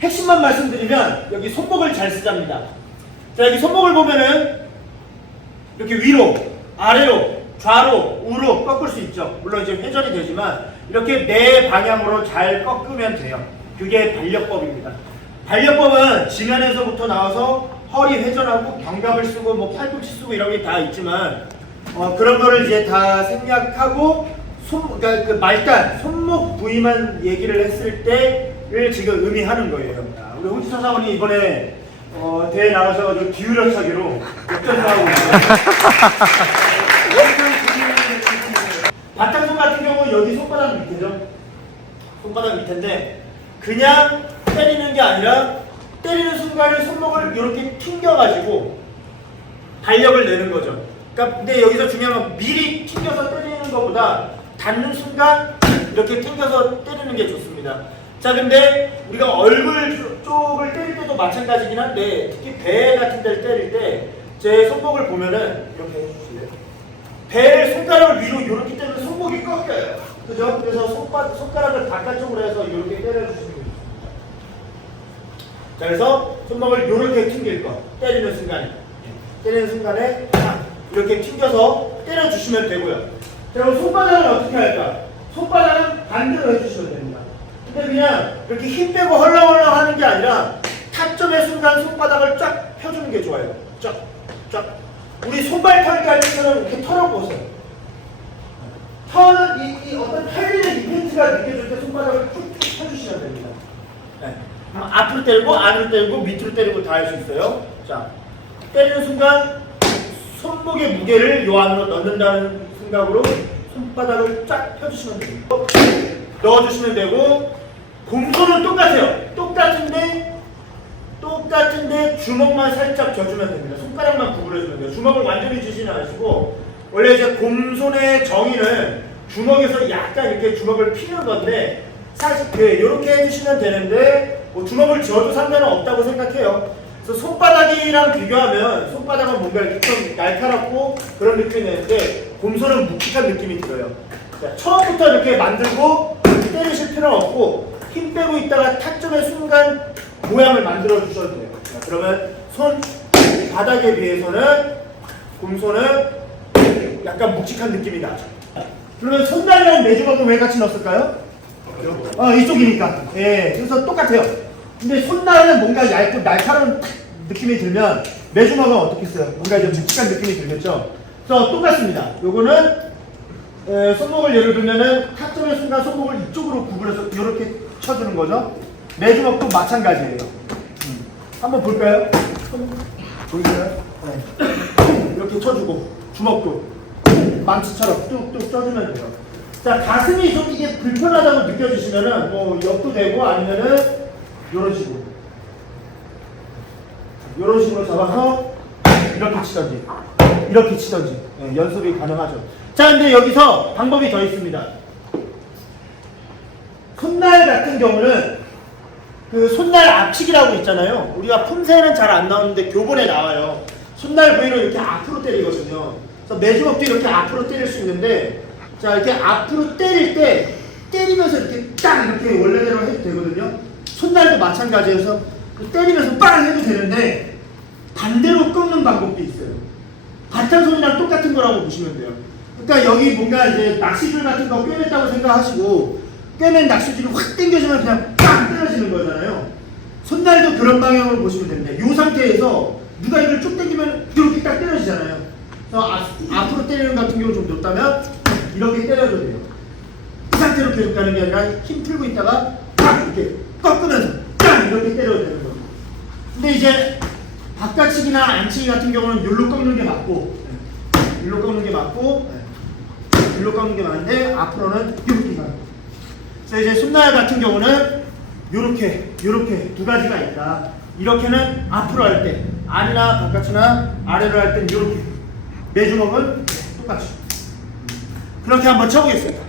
핵심만 말씀드리면 여기 손목을 잘 쓰자입니다. 자, 여기 손목을 보면은 이렇게 위로, 아래로, 좌로, 우로 꺾을 수 있죠. 물론 이제 회전이 되지만 이렇게 네 방향으로 잘 꺾으면 돼요. 그게 반려법입니다. 반려법은 지면에서부터 나와서 허리 회전하고 견갑을 쓰고 뭐 팔꿈치 쓰고 이런 게 다 있지만 그런 거를 이제 다 생략하고 그러니까 그 말단, 손목 부위만 얘기를 했을 때를 지금 의미하는 거예요. 우리 홍지선 사원이 이번에 대회 나가셔가지고 기울여차기로 역전사하고 있어요. 바탕손 같은 경우는 여기 손바닥 밑에죠. 손바닥 밑인데 그냥 때리는 게 아니라 때리는 순간에 손목을 이렇게 튕겨가지고 발력을 내는 거죠. 그러니까 근데 여기서 중요한 건 미리 튕겨서 때리는 것보다 닿는 순간 이렇게 튕겨서 때리는 게 좋습니다. 자, 근데 우리가 얼굴 쪽을 때릴 때도 마찬가지긴 한데 특히 배 같은 데를 때릴 때 제 손목을 보면은 이렇게 해주실래요? 배를 손가락을 위로 이렇게 때리면 손목이 꺾여요. 그죠? 그래서 손가락을 바깥쪽으로 해서 이렇게 때려주시면 됩니다. 자, 그래서 손목을 이렇게 튕길 거. 때리는 순간에. 때리는 순간에 이렇게 튕겨서 때려주시면 되고요. 자, 그럼 손바닥은 어떻게 할까? 손바닥은 반대로 해주시면 됩니다. 근데 그냥 이렇게 힘 빼고 헐렁헐렁 하는 게 아니라 타점의 순간 손바닥을 쫙 펴주는 게 좋아요. 쫙. 우리 손발 털기 할 때처럼 이렇게 털어보세요. 털은 이 어떤 털리는 이벤트가 느껴질 때 손바닥을 쭉쭉 펴주시면 됩니다. 네. 앞으로 때리고, 안으로 때리고, 밑으로 때리고 다 할 수 있어요. 자, 때리는 순간 손목의 무게를 요 안으로 넣는다는 생각으로 손바닥을 쫙 펴주시면 됩니다. 넣어주시면 되고, 곰손은 똑같아요. 똑같은데 주먹만 살짝 져주면 됩니다. 손가락만 구부려주면 돼요. 주먹을 완전히 쥐지는 않으시고, 원래 이제 곰손의 정의는 주먹에서 약간 이렇게 주먹을 피는 건데, 사실 이렇게 해주시면 되는데, 뭐 주먹을 쥐어도 상관은 없다고 생각해요. 그래서 손바닥이랑 비교하면 손바닥은 뭔가 이렇게 좀 날카롭고 그런 느낌이 나는데, 곰손은 묵직한 느낌이 들어요. 자, 처음부터 이렇게 만들고 때리실 필요는 없고 힘 빼고 있다가 타점의 순간 모양을 만들어 주셔도 돼요. 자, 그러면 손 바닥에 비해서는 곰손은 약간 묵직한 느낌이 나죠. 그러면 손날이랑 내주먹은 왜 같이 넣었을까요? 이쪽이니까. 예, 그래서 똑같아요. 근데 손날은 뭔가 얇고 날카로운 느낌이 들면 내주먹은 어떻게 써요? 뭔가 좀 묵직한 느낌이 들겠죠? 그래서 똑같습니다. 요거는 손목을 예를 들면은 타점의 순간 손목을 이쪽으로 구부려서 이렇게 쳐주는 거죠. 내주먹도 마찬가지예요. 한번 볼까요? 보이세요? 네. 이렇게 쳐주고 주먹도 망치처럼 뚝뚝 쳐주면 돼요. 자, 가슴이 좀 이게 불편하다고 느껴지시면은 뭐 옆도 되고 아니면은 이런 식으로 잡아서 이렇게 치던지 연습이 가능하죠. 자, 근데 여기서 방법이 더 있습니다. 손날 같은 경우는 그 손날 앞치기라고 있잖아요. 우리가 품새는 잘 안 나오는데 교본에 나와요. 손날 부위를 이렇게 앞으로 때리거든요. 그래서 매주먹도 이렇게 앞으로 때릴 수 있는데, 자, 이렇게 앞으로 때릴 때 때리면서 이렇게 딱 이렇게 원래대로 해도 되거든요. 손날도 마찬가지여서 때리면서 빵 해도 되는데 반대로 꺾는 방법도 있어요. 바탕손이랑 똑같은 거라고 보시면 돼요. 그러니까 여기 뭔가 이제 낚시줄 같은 거 꿰맸다고 생각하시고 꿰맨 낚시줄을 확 당겨주면 그냥 빵 때려지는 거잖아요. 손날도 그런 방향으로 보시면 됩니다. 이 상태에서 누가 이걸 쭉 당기면 이렇게 딱 때려지잖아요. 그래서 앞으로 때리는 같은 경우 좀 높다면 이렇게 때려도 돼요. 이 상태로 계속 가는 게 아니라 힘 풀고 있다가 딱 이렇게 꺾으면서 딱 이렇게 때려도 되는 거죠. 근데 이제 바깥치기나 안치기 같은 경우는 여기로 꺾는 게 맞고, 여기로 꺾는 게 맞고, 여기로 꺾는 게 맞는데 앞으로는 이렇게 가요. 그래서 이제 손날 같은 경우는 이렇게 두 가지가 있다. 이렇게는 앞으로 할 때, 안이나 바깥이나 아래로 할 때는 이렇게. 내주먹은 똑같이. 그렇게 한번 쳐보겠습니다.